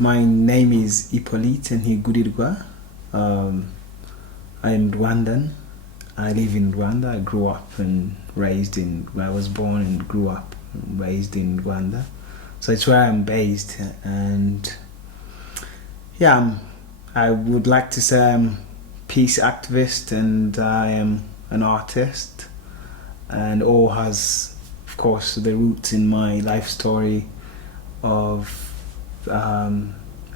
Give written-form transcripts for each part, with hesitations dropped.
My name is Hyppolite Ntigurirwa. I'm Rwandan. I live in Rwanda. I grew up and raised in. I was born and grew up and raised in Rwanda. So it's where I'm based. And yeah, I would like to say I'm peace activist and I am an artist. And all has, of course, the roots in my life story of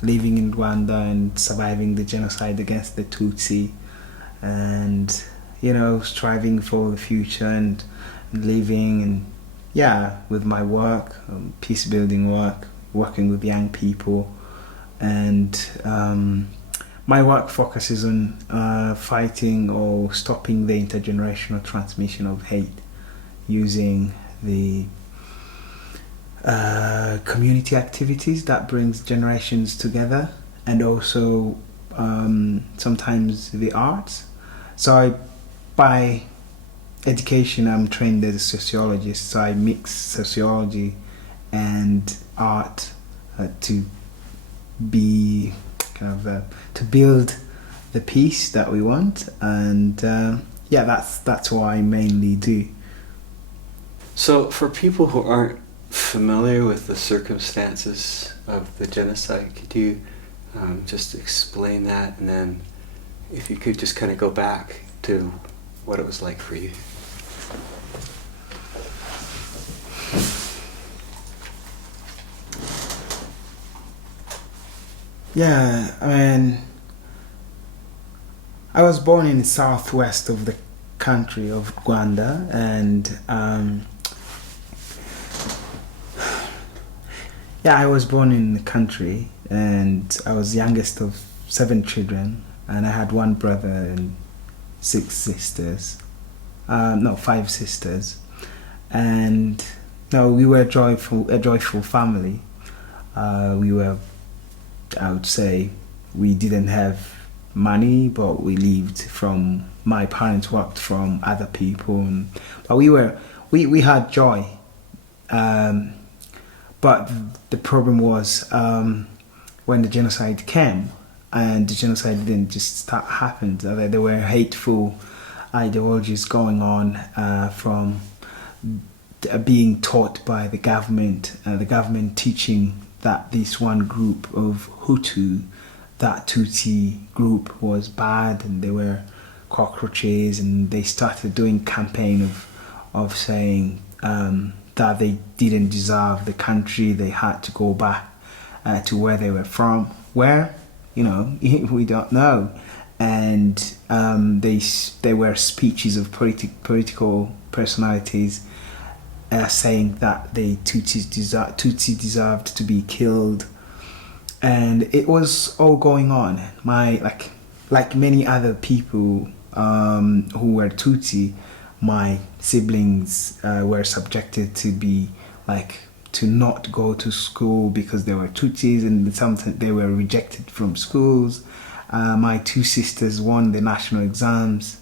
living in Rwanda and surviving the genocide against the Tutsi, and striving for the future and living and with my work, peace building work, working with young people, and my work focuses on fighting or stopping the intergenerational transmission of hate using the community activities that brings generations together, and also sometimes the arts. So by education, I'm trained as a sociologist, so I mix sociology and art to be to build the peace that we want, and that's what I mainly do. So for people who aren't familiar with the circumstances of the genocide, could you just explain that, and then if you could just kind of go back to what it was like for you? Yeah, I mean, I was born in the southwest of the country of Rwanda, and I was born in the country, and I was youngest of 7 children, and I had 1 brother and 6 sisters. 5 sisters, and we were a joyful family. I would say, we didn't have money, but we lived from. My parents worked from other people, but we had joy. But the problem was when the genocide came, and the genocide didn't just start happened. There were hateful ideologies going on from being taught by the government teaching that this one group of Hutu, that Tutsi group, was bad and they were cockroaches, and they started doing campaign of saying that they didn't deserve the country, they had to go back to where they were from. Where, we don't know. And they were speeches of political personalities saying that the Tutsi deserved to be killed, and it was all going on. Like many other people who were Tutsi, my siblings were subjected to not go to school because they were Tutsis, and sometimes they were rejected from schools. My 2 sisters won the national exams.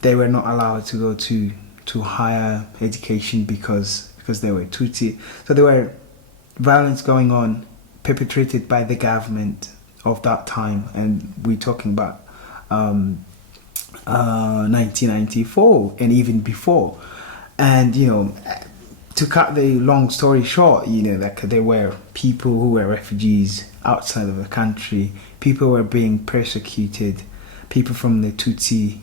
They were not allowed to go to higher education because they were Tutsi. So there were violence going on, perpetrated by the government of that time, and we're talking about 1994 and even before. And to cut the long story short, there were people who were refugees outside of the country. People were being persecuted. People from the Tutsi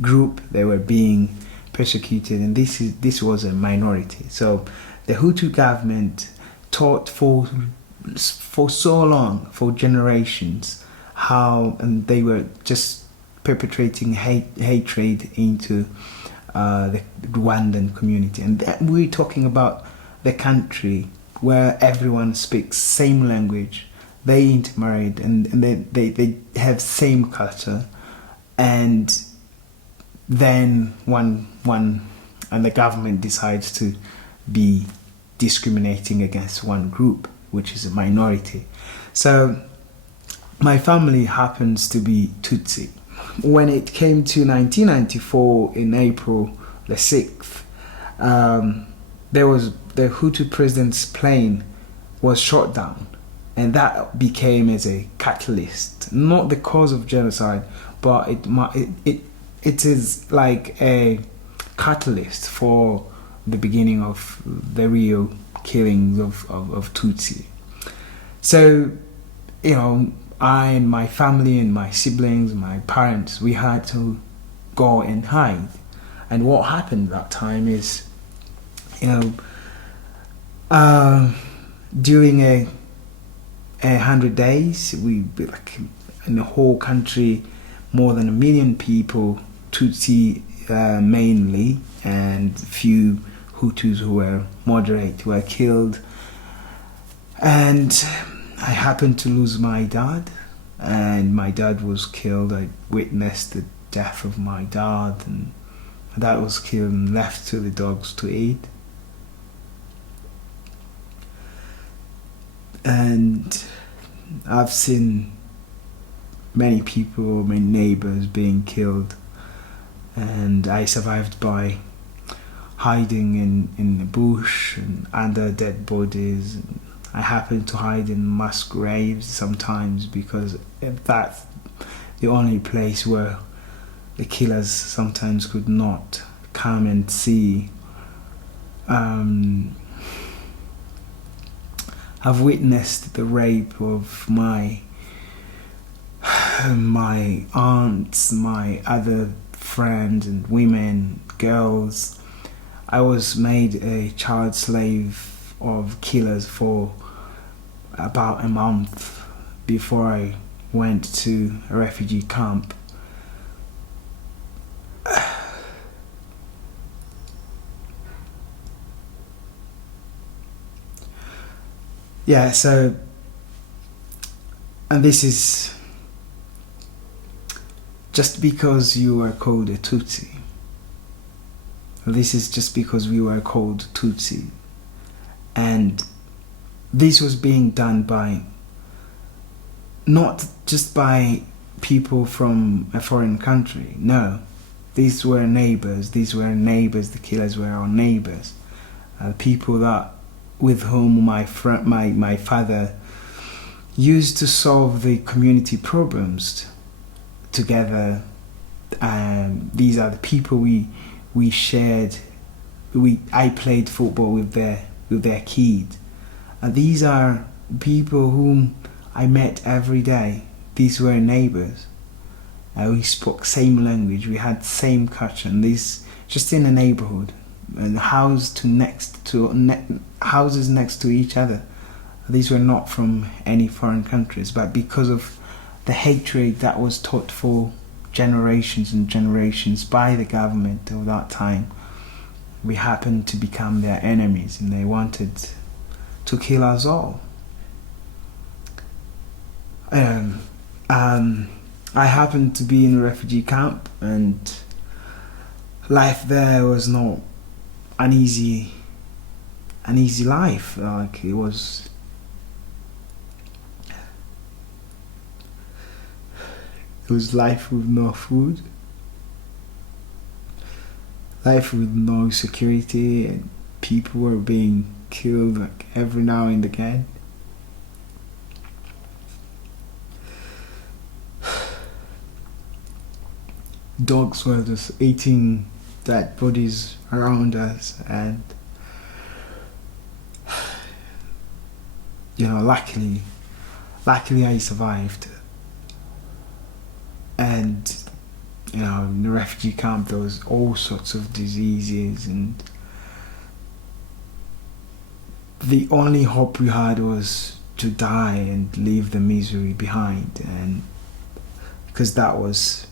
group, they were being persecuted, and this was a minority. So the Hutu government taught for so long, for generations, how, and they were just perpetrating hatred into the Rwandan community. And we're talking about the country where everyone speaks same language, they intermarried, and they have same culture, and then and the government decides to be discriminating against one group, which is a minority. So my family happens to be Tutsi. When it came to 1994, in April the 6th, there was the Hutu president's plane was shot down, and that became as a catalyst, not the cause of genocide, but it is like a catalyst for the beginning of the real killings of Tutsi. So, you know, I and my family and my siblings, my parents, we had to go and hide. And what happened that time is, you know, during a 100 days, we like in the whole country, more than 1 million people, Tutsi mainly, and few Hutus who were moderate were killed. And I happened to lose my dad, and my dad was killed. I witnessed the death of my dad, and my dad was killed and left to the dogs to eat. And I've seen many people, my neighbors being killed, and I survived by hiding in the bush and under dead bodies. I happened to hide in mass graves sometimes because that's the only place where the killers sometimes could not come and see. I've witnessed the rape of my aunts, my other friends and women, girls. I was made a child slave of killers for about a month before I went to a refugee camp. Yeah, so, and this is just because you were called a Tutsi. This is just because we were called Tutsi. And this was being done by, not just by people from a foreign country. No, these were neighbors. The killers were our neighbors. People that with whom my father used to solve the community problems together. These are the people we shared. I played football with their kid. These are people whom I met every day. These were neighbors. We spoke same language. We had same culture. And this just in a neighborhood, and houses next to each other. These were not from any foreign countries, but because of the hatred that was taught for generations and generations by the government of that time, we happened to become their enemies, and they wanted to kill us all. I happened to be in a refugee camp, and life there was not an easy life. Like it was life with no food, life with no security, and people were being killed like every now and again. Dogs were just eating dead bodies around us, and luckily I survived. And in the refugee camp there was all sorts of diseases, and the only hope we had was to die and leave the misery behind, and because that was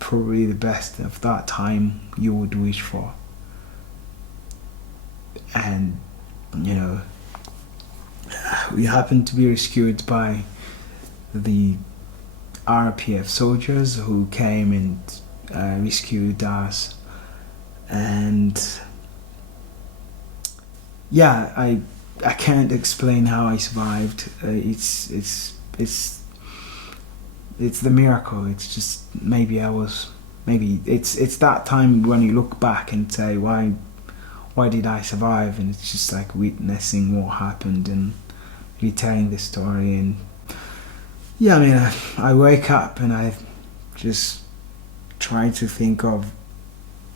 probably the best of that time you would wish for. And we happened to be rescued by the RPF soldiers who came and rescued us. And yeah, I can't explain how I survived. It's the miracle. It's just maybe it's that time when you look back and say, why did I survive? And it's just like witnessing what happened and retelling the story. And yeah, I mean, I wake up and I just try to think of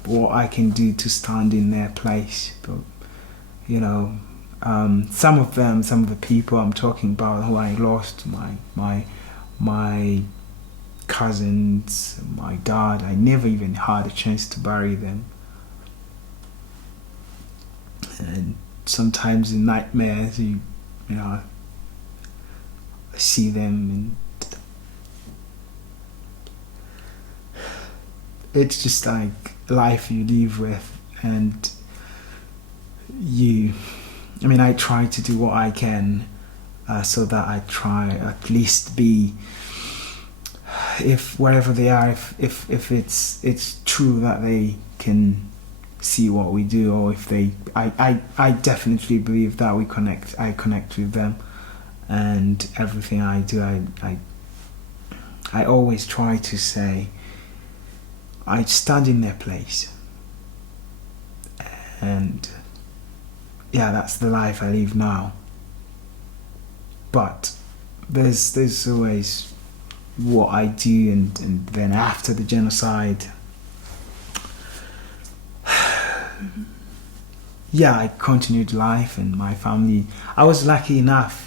what I can do to stand in their place. But you know, some of the people I'm talking about who I lost, my cousins, my dad, I never even had a chance to bury them. And sometimes in nightmares, you know, I see them, and it's just like life you live with. And I try to do what I can, so that I try at least be, if wherever they are, if it's true that they can see what we do, or if I definitely believe that I connect with them, and everything I do, I always try to say I stand in their place. And yeah, that's the life I live now. But there's always what I do, and then after the genocide, yeah, I continued life, and my family, I was lucky enough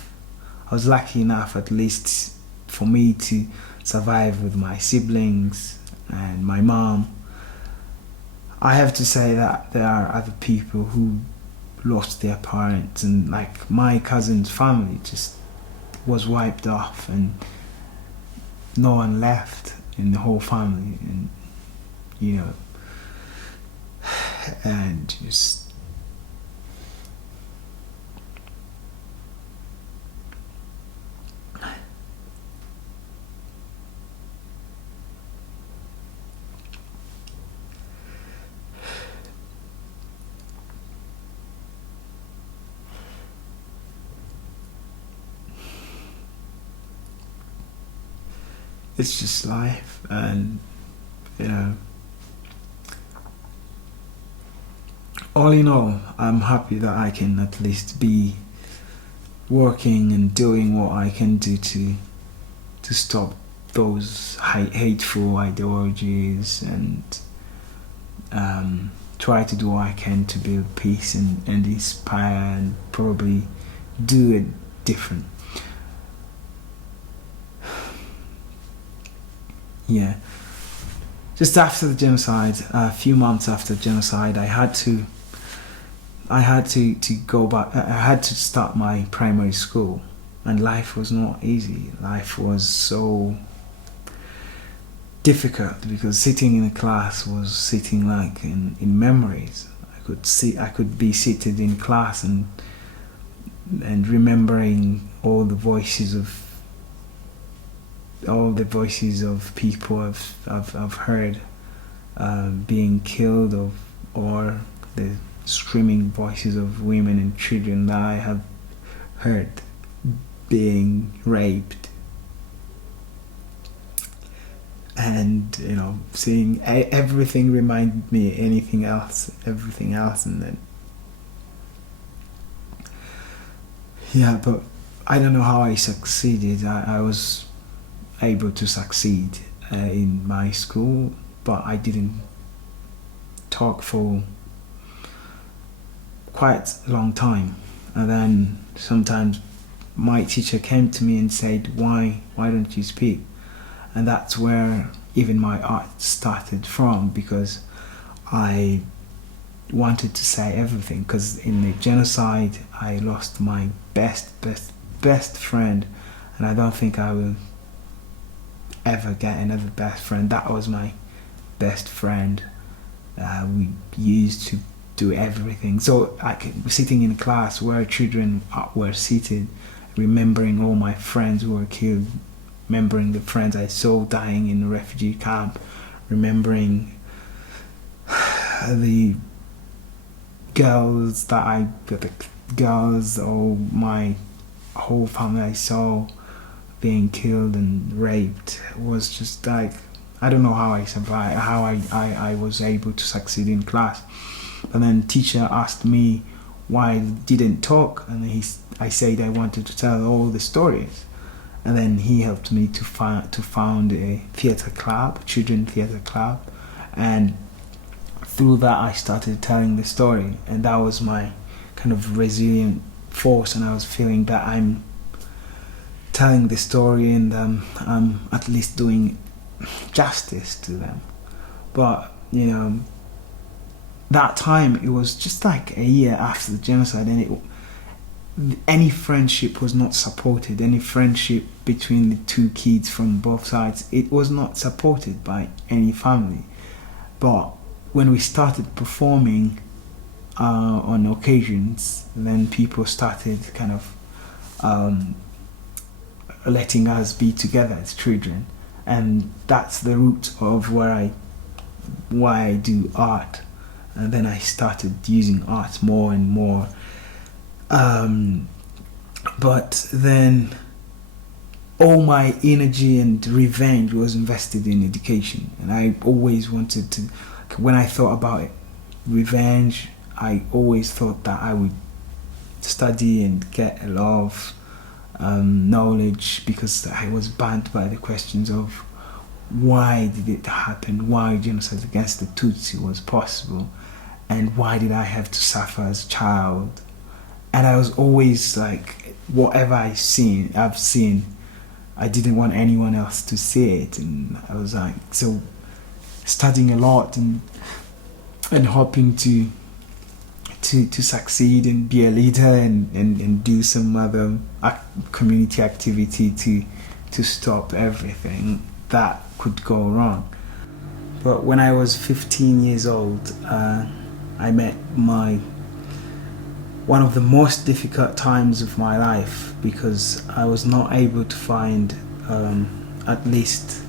at least for me to survive with my siblings and my mom. I have to say that there are other people who lost their parents, and like my cousin's family just was wiped off, and no one left in the whole family. And you know, and just it's just life. And you know, all in all, I'm happy that I can at least be working and doing what I can do to stop those hateful ideologies, and try to do what I can to build peace and inspire, and probably do it different. Yeah. Just after the genocide, a few months after the genocide, I had to go back. I had to start my primary school, and life was not easy. Life was so difficult, because sitting in a class was sitting like in memories. I could be seated in class and remembering all the voices of people I've heard being killed, or the screaming voices of women and children that I have heard being raped. And you know, seeing everything reminded me everything else, and then yeah. But I don't know how I succeeded. I was able to succeed in my school, but I didn't talk for quite a long time. And then sometimes my teacher came to me and said, why don't you speak? And that's where even my art started from, because I wanted to say everything. Because in the genocide, I lost my best friend, and I don't think I will ever get another best friend. That was my best friend. We used to do everything. So sitting in a class where children were seated, remembering all my friends who were killed, remembering the friends I saw dying in the refugee camp, remembering the girls or my whole family I saw being killed and raped, was just like, I don't know how I survived, how I was able to succeed in class. But then teacher asked me why I didn't talk, and I said I wanted to tell all the stories, and then he helped me to found a theatre club, children theatre club, and through that I started telling the story, and that was my kind of resilient force, and I was feeling that I'm telling the story and I'm at least doing justice to them. But that time, it was just like a year after the genocide, and any friendship was not supported. Any friendship between the two kids from both sides, it was not supported by any family. But when we started performing on occasions, then people started kind of letting us be together as children, and that's the root of why I do art. And then I started using art more and more. But then all my energy and revenge was invested in education, and I always wanted to. When I thought about it, revenge, I always thought that I would study and get a lot of knowledge, because I was burnt by the questions of why did it happen, why genocide against the Tutsi was possible, and why did I have to suffer as a child. And I was always like, whatever I've seen, I didn't want anyone else to see it. And I was like, so studying a lot and hoping to succeed and be a leader and do some other community activity to stop everything that could go wrong. But when I was 15 years old, I met one of the most difficult times of my life, because I was not able to find at least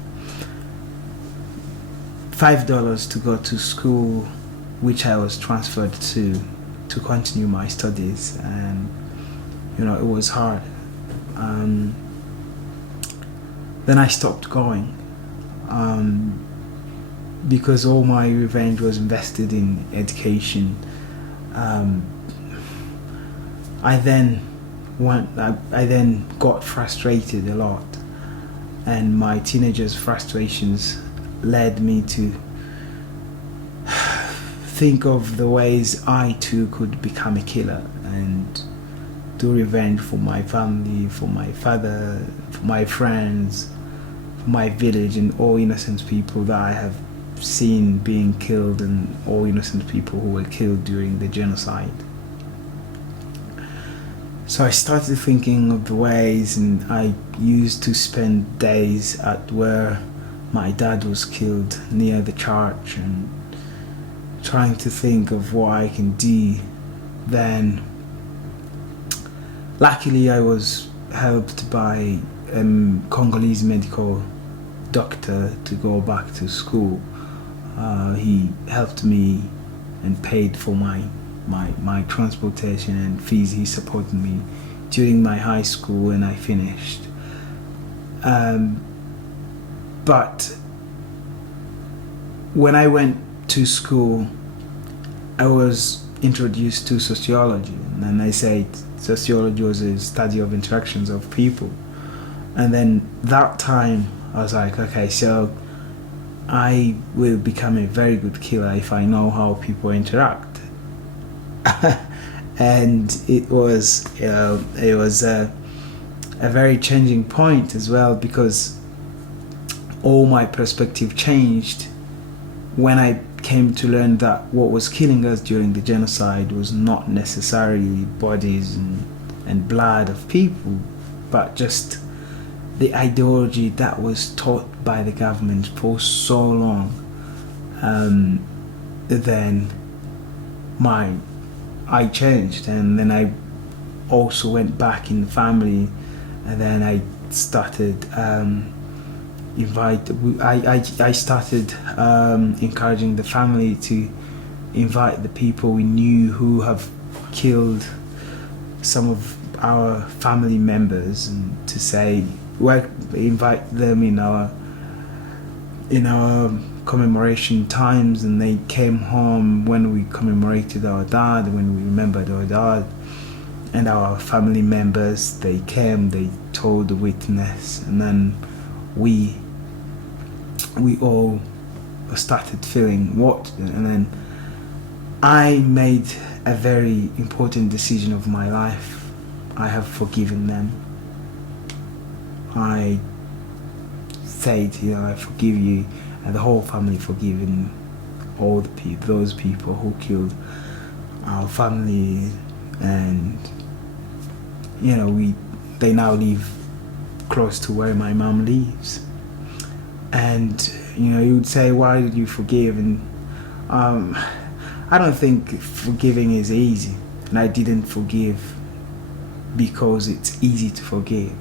$5 to go to school, which I was transferred to continue my studies, and it was hard. Then I stopped going because all my revenge was invested in education. I then got frustrated a lot, and my teenagers' frustrations led me to think of the ways I too could become a killer and do revenge for my family, for my father, for my friends, for my village, and all innocent people that I have seen being killed, and all innocent people who were killed during the genocide. So I started thinking of the ways, and I used to spend days at where my dad was killed, near the church, and trying to think of what I can do. Then luckily I was helped by a Congolese medical doctor to go back to school. He helped me and paid for my transportation and fees. He supported me during my high school when I finished. But when I went to school, I was introduced to sociology, and then I said sociology was a study of interactions of people. And then that time I was like, okay, so I will become a very good killer if I know how people interact. And it was a very changing point as well, because all my perspective changed when I came to learn that what was killing us during the genocide was not necessarily bodies and blood of people, but just the ideology that was taught by the government for so long. Then I changed, and then I also went back in the family, and then I started I started encouraging the family to invite the people we knew who have killed some of our family members, and to say, invite them in our commemoration times, and they came home when we commemorated our dad, when we remembered our dad, and our family members, they came, they told the witness, and then we all started feeling what, and then I made a very important decision of my life. I have forgiven them. I said, I forgive you, and the whole family forgiven all the people, those people who killed our family, and they now live close to where my mom lives. And you would say, why did you forgive? And I don't think forgiving is easy, and I didn't forgive because it's easy to forgive.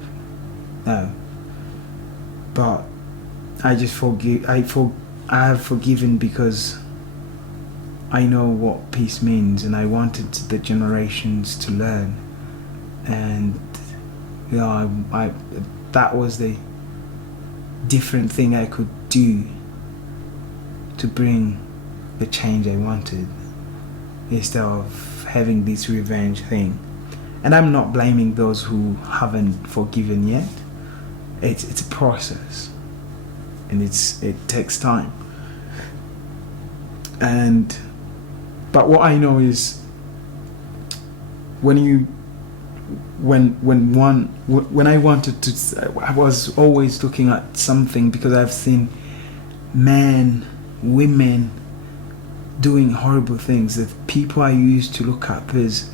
No, but I just forgive. I have forgiven because I know what peace means, and I wanted the generations to learn. And that was the different thing I could do to bring the change I wanted, instead of having this revenge thing. And I'm not blaming those who haven't forgiven yet. It's a process, and it takes time. But what I know is when I wanted to, I was always looking at something, because I've seen men, women doing horrible things that people I used to look up as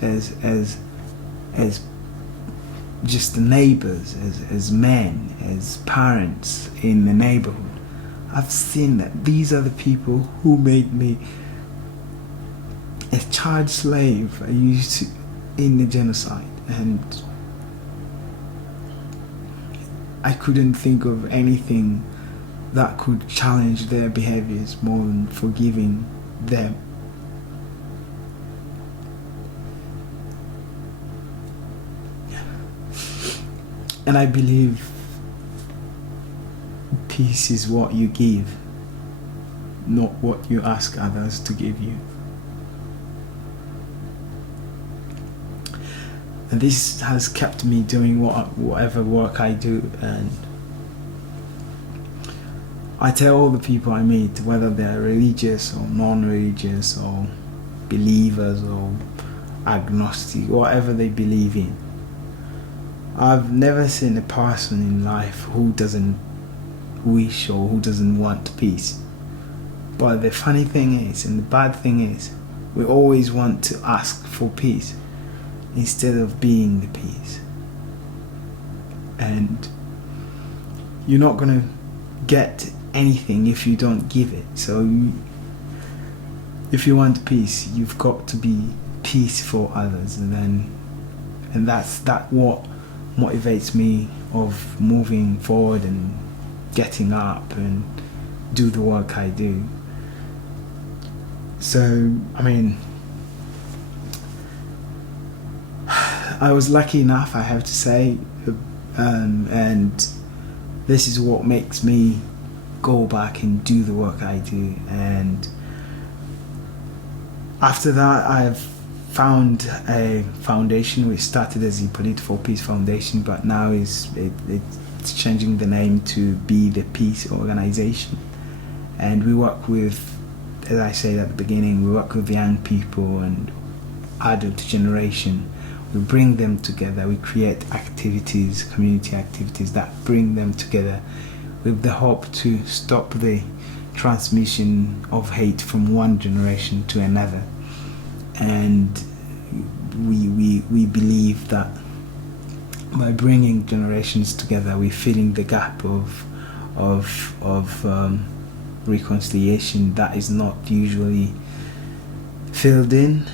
just the neighbors, as men, as parents in the neighborhood. I've seen that these are the people who made me a child slave I used to in the genocide, and I couldn't think of anything that could challenge their behaviors more than forgiving them. And I believe peace is what you give, not what you ask others to give you. And this has kept me doing whatever work I do, and I tell all the people I meet, whether they're religious or non-religious or believers or agnostic, whatever they believe in, I've never seen a person in life who doesn't wish or who doesn't want peace. But the funny thing is, and the bad thing is, we always want to ask for peace instead of being the peace. And you're not going to get anything if you don't give it. So if you want peace, you've got to be peace for others, and that's what motivates me of moving forward and getting up and do the work I do. So I was lucky enough, I have to say, and this is what makes me go back and do the work I do. And after that, I've found a foundation which started as Hyppolite for Peace Foundation, but now it's changing the name to Be the Peace Organization. And we work with, as I said at the beginning, we work with young people and adult generation. We bring them together, we create activities, community activities that bring them together with the hope to stop the transmission of hate from one generation to another. And we believe that by bringing generations together, we're filling the gap of reconciliation that is not usually filled in.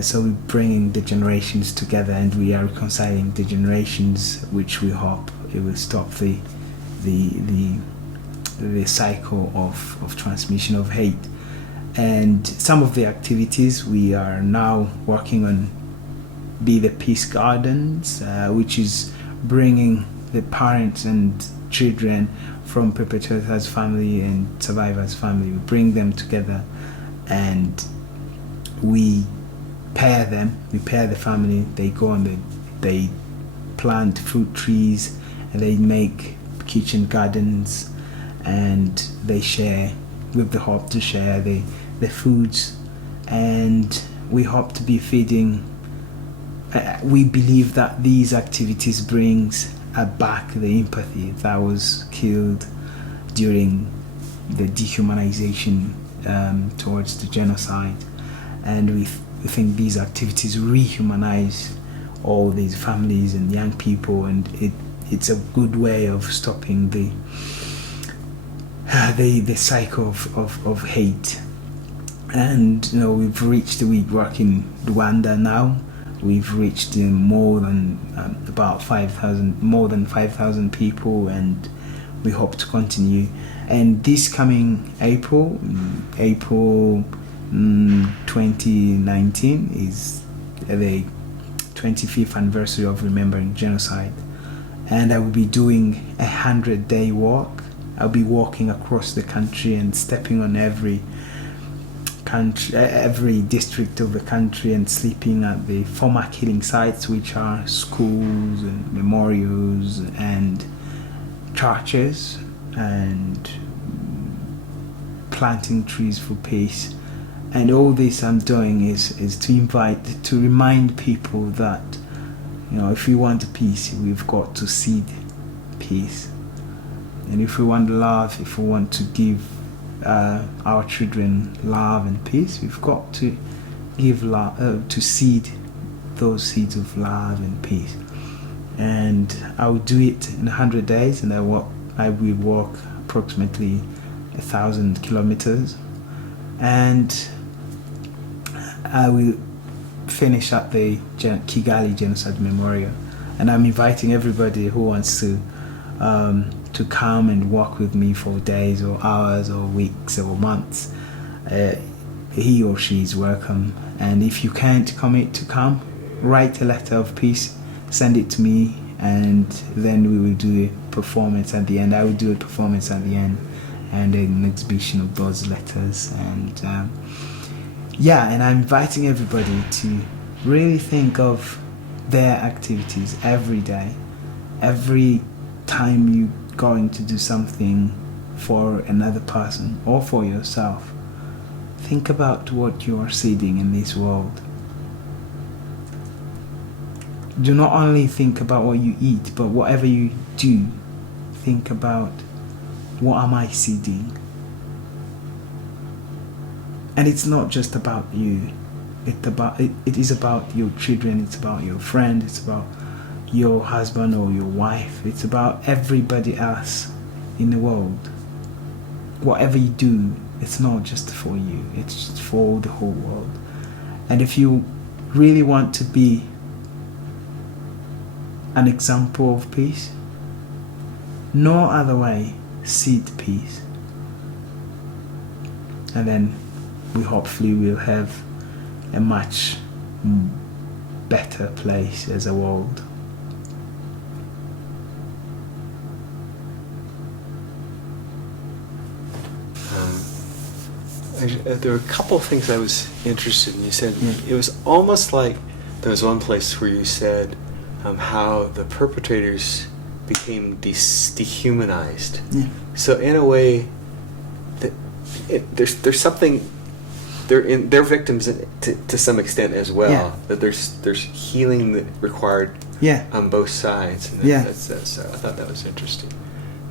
So we're bringing the generations together, and we are reconciling the generations, which we hope it will stop the cycle of transmission of hate. And some of the activities we are now working on, Be the Peace Gardens, which is bringing the parents and children from perpetrators' family and survivors' family. We bring them together and we pair them. We pair the family. They go and they plant fruit trees and they make kitchen gardens, and they share with the hope to share the foods, and we hope to be feeding. We believe that these activities brings back the empathy that was killed during the dehumanization towards the genocide, and we think these activities rehumanize all these families and young people, and it's a good way of stopping the cycle of hate. And we've work in Rwanda now. We've reached more than 5,000 people, and we hope to continue. And this coming April 2019 is the 25th anniversary of remembering genocide, and I will be doing a 100-day walk. I'll be walking across the country and stepping on every district of the country and sleeping at the former killing sites, which are schools and memorials and churches, and planting trees for peace. And all this I'm doing is to remind people that if we want peace, we've got to seed peace. And if we want love, if we want to give our children love and peace, we've got to give love, to seed those seeds of love and peace. And I will do it in 100 days, and I will walk approximately 1,000 kilometers, and I will finish at the Kigali Genocide Memorial. And I'm inviting everybody who wants to come and walk with me for days or hours or weeks or months. He or she is welcome. And if you can't commit to come, write a letter of peace, send it to me, and then we will do a performance at the end. I will do a performance at the end and an exhibition of those letters. And and I'm inviting everybody to really think of their activities every day. Every time you're going to do something for another person or for yourself, think about what you are seeding in this world. Do not only think about what you eat, but whatever you do, think about, what am I seeding? And it's not just about you. It is about your children, it's about your friend, it's about your husband or your wife, it's about everybody else in the world. Whatever you do, it's not just for you, it's just for the whole world. And if you really want to be an example of peace, no other way, seed peace. And then we hopefully will have a much better place as a world. There were a couple of things I was interested in. You said it was almost like there was one place where you said how the perpetrators became dehumanized. Yeah. So in a way, there's something. They're victims to some extent as well. Yeah. That there's healing that required on both sides. And that's I thought that was interesting.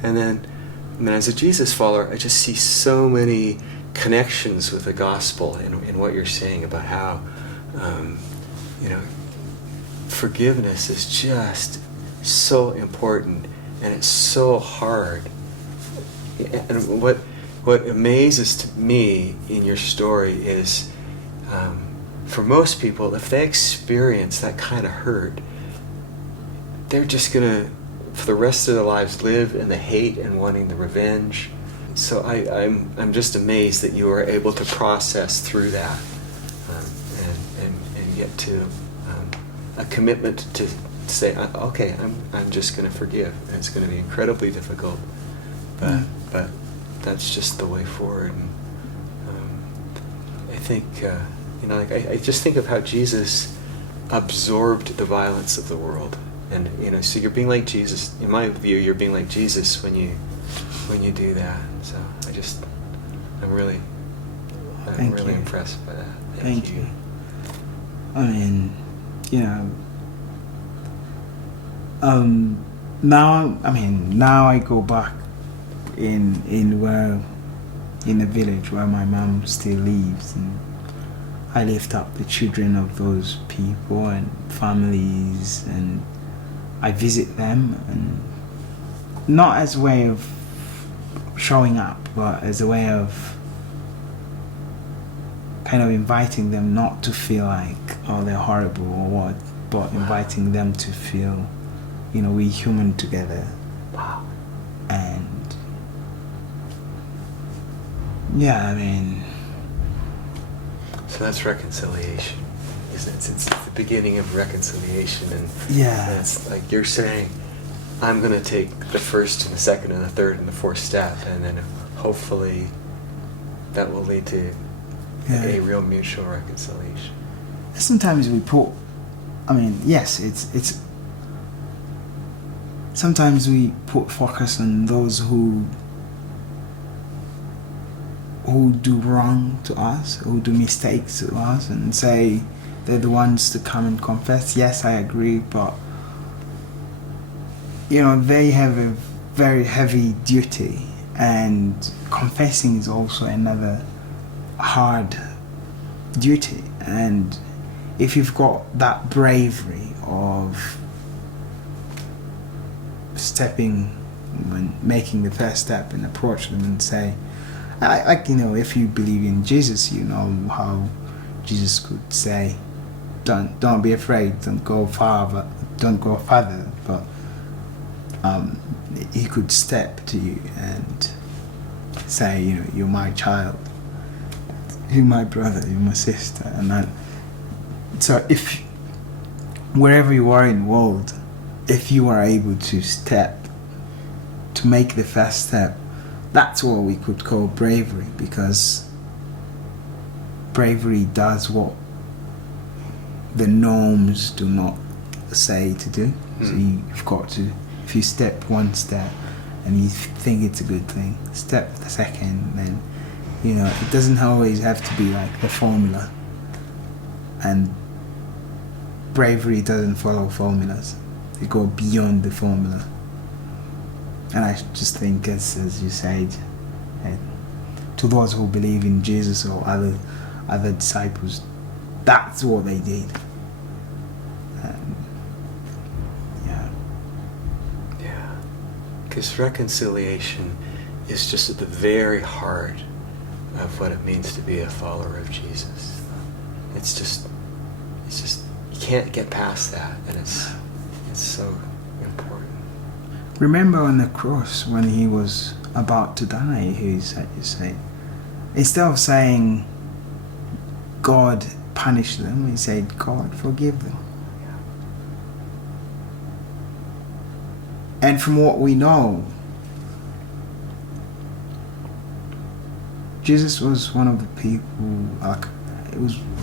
And then as a Jesus follower, I just see so many connections with the gospel in what you're saying about how forgiveness is just so important, and it's so hard. And what amazes to me in your story is, for most people, if they experience that kind of hurt, they're just gonna, for the rest of their lives, live in the hate and wanting the revenge. So I'm just amazed that you were able to process through that and get to a commitment say, okay, I'm just going to forgive. And it's going to be incredibly difficult, but that's just the way forward. And I think, like I just think of how Jesus absorbed the violence of the world. And, so you're being like Jesus. In my view, you're being like Jesus when you do that. So I'm really impressed by that. Thank you. I mean, now I go back in the village where my mom still lives, and I lift up the children of those people and families, and I visit them, and not as a way of showing up, but as a way of kind of inviting them not to feel like, oh, they're horrible or what, but inviting them to feel, we're human together. Wow. And so that's reconciliation, isn't it? It's the beginning of reconciliation, and it's like you're saying, I'm going to take the first and the second and the third and the fourth step, and then hopefully that will lead to a real mutual reconciliation. Sometimes we put, it's sometimes we put focus on those who do wrong to us, who do mistakes to us, and say they're the ones to come and confess. Yes, I agree, but they have a very heavy duty, and confessing is also another hard duty. And if you've got that bravery of stepping and making the first step and approach them and say, if you believe in Jesus, you know how Jesus could say, don't be afraid, don't go further, but he could step to you and say, you're my child, you're my brother, you're my sister. And so if wherever you are in the world, if you are able to make the first step, that's what we could call bravery, because bravery does what the norms do not say to do. So you've got to, if you step one step and you think it's a good thing, step the second, then it doesn't always have to be like the formula. And bravery doesn't follow formulas. They go beyond the formula. And I just think, as you said, to those who believe in Jesus or other disciples, that's what they did. Because reconciliation is just at the very heart of what it means to be a follower of Jesus. It's just you can't get past that, and it's so important. Remember on the cross when he was about to die, he said, instead of saying God punish them, he said, God forgive them. And from what we know, Jesus was one of the people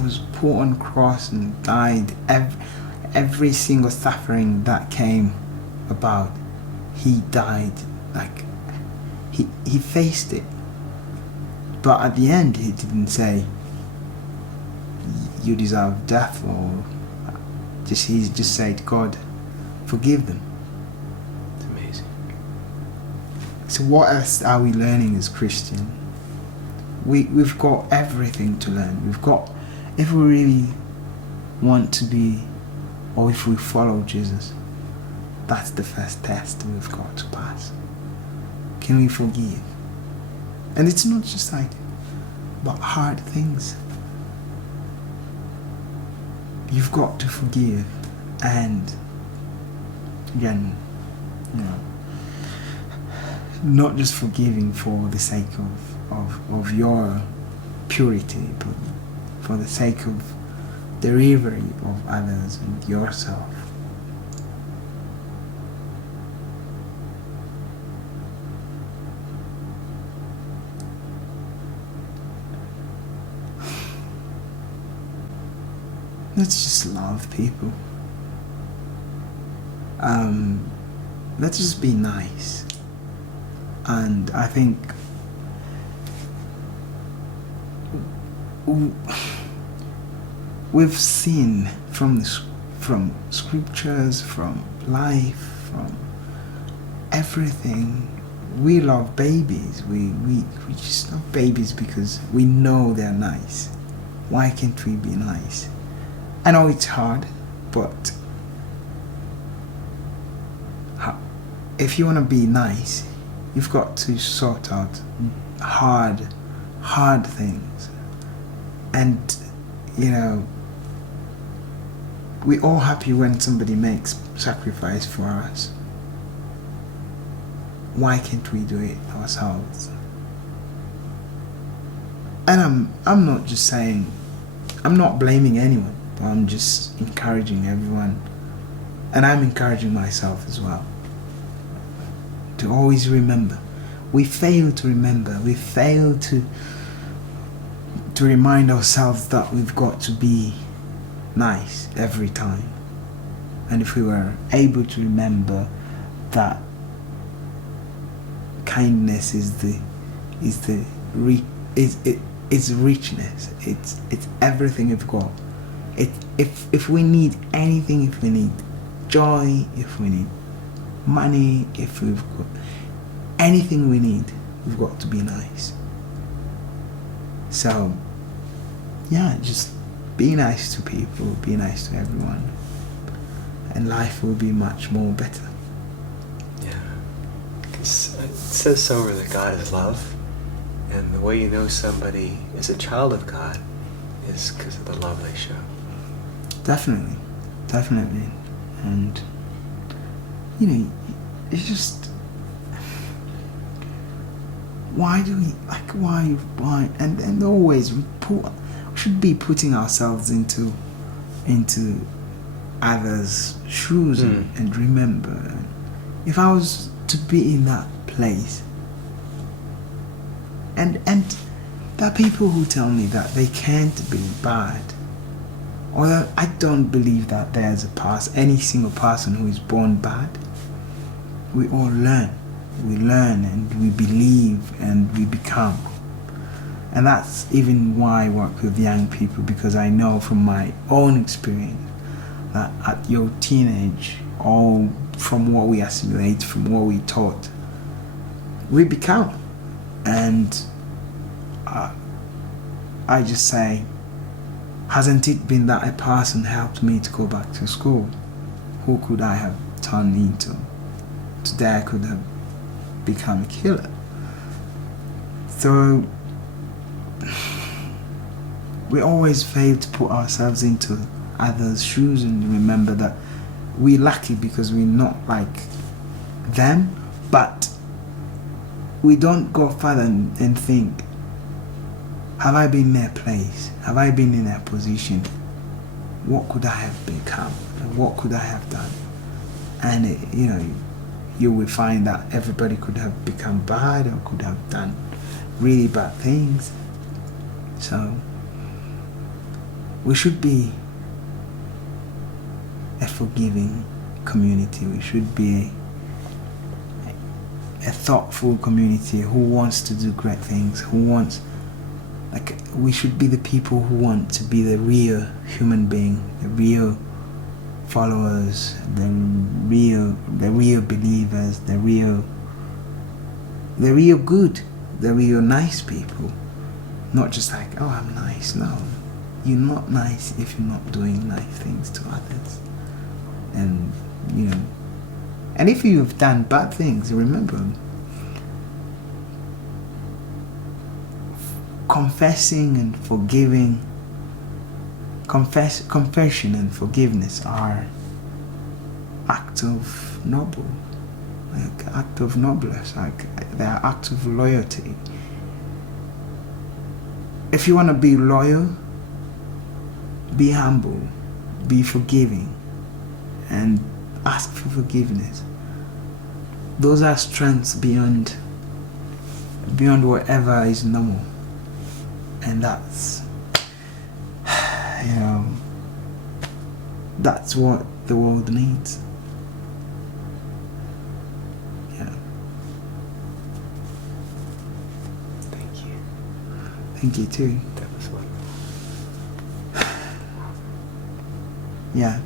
was put on cross and died. Every single suffering that came about, he died. He faced it. But at the end, he didn't say, you deserve death, or he just said, God, forgive them. It's amazing. So what else are we learning as Christians? We've got everything to learn. If we really want to be, or if we follow Jesus, that's the first test we've got to pass. Can we forgive? And it's not just but hard things. You've got to forgive, and again, not just forgiving for the sake of your purity, but for the sake of the delivery of others and yourself. let's just love people. Let's just be nice. And I think we've seen from scriptures, from life, from everything. We love babies. We just love babies because we know they're nice. Why can't we be nice? I know it's hard, but if you want to be nice, you've got to sort out hard things. And, you know, we're all happy when somebody makes sacrifice for us. Why can't we do it ourselves? And I'm not just saying, I'm not blaming anyone, but I'm just encouraging everyone. And I'm encouraging myself as well. To always remember. We fail to remember. We fail to remind ourselves that we've got to be nice every time. And if we were able to remember that kindness is richness. It's everything we've got. If we need anything, if we need joy, if we need money, if we've got anything we need, we've got to be nice. So yeah, just be nice to people, be nice to everyone, and life will be much more better. Yeah, because it says somewhere that God is love, and the way you know somebody is a child of God is because of the love they show. Definitely. And you know, it's just, why and always we should be putting ourselves into others' shoes and remember, if I was to be in that place, and there are people who tell me that they can't be bad, or that I don't believe that there's any single person who is born bad. We all learn. We learn and we believe and we become. And that's even why I work with young people, because I know from my own experience that at your teenage, or from what we assimilate, from what we taught, we become. And I just say, hasn't it been that a person helped me to go back to school? Who could I have turned into? Today I could have become a killer. So we always fail to put ourselves into others' shoes and remember that we're lucky because we're not like them, but we don't go further and think, have I been in their place? Have I been in their position? What could I have become? What could I have done? And you will find that everybody could have become bad or could have done really bad things. So we should be a forgiving community. We should be a thoughtful community who wants to do great things, we should be the people who want to be the real human being, the real followers, the real believers, the real good, the real nice people. Not just like, oh, I'm nice. No, you're not nice if you're not doing nice things to others. And and if you've done bad things, remember, confessing and forgiving, confession and forgiveness are acts of noblesse, they are acts of loyalty. If you want to be loyal, be humble, be forgiving, and ask for forgiveness. Those are strengths beyond whatever is normal. And that's, that's what the world needs. Yeah. Thank you. Thank you too. That was wonderful. Yeah.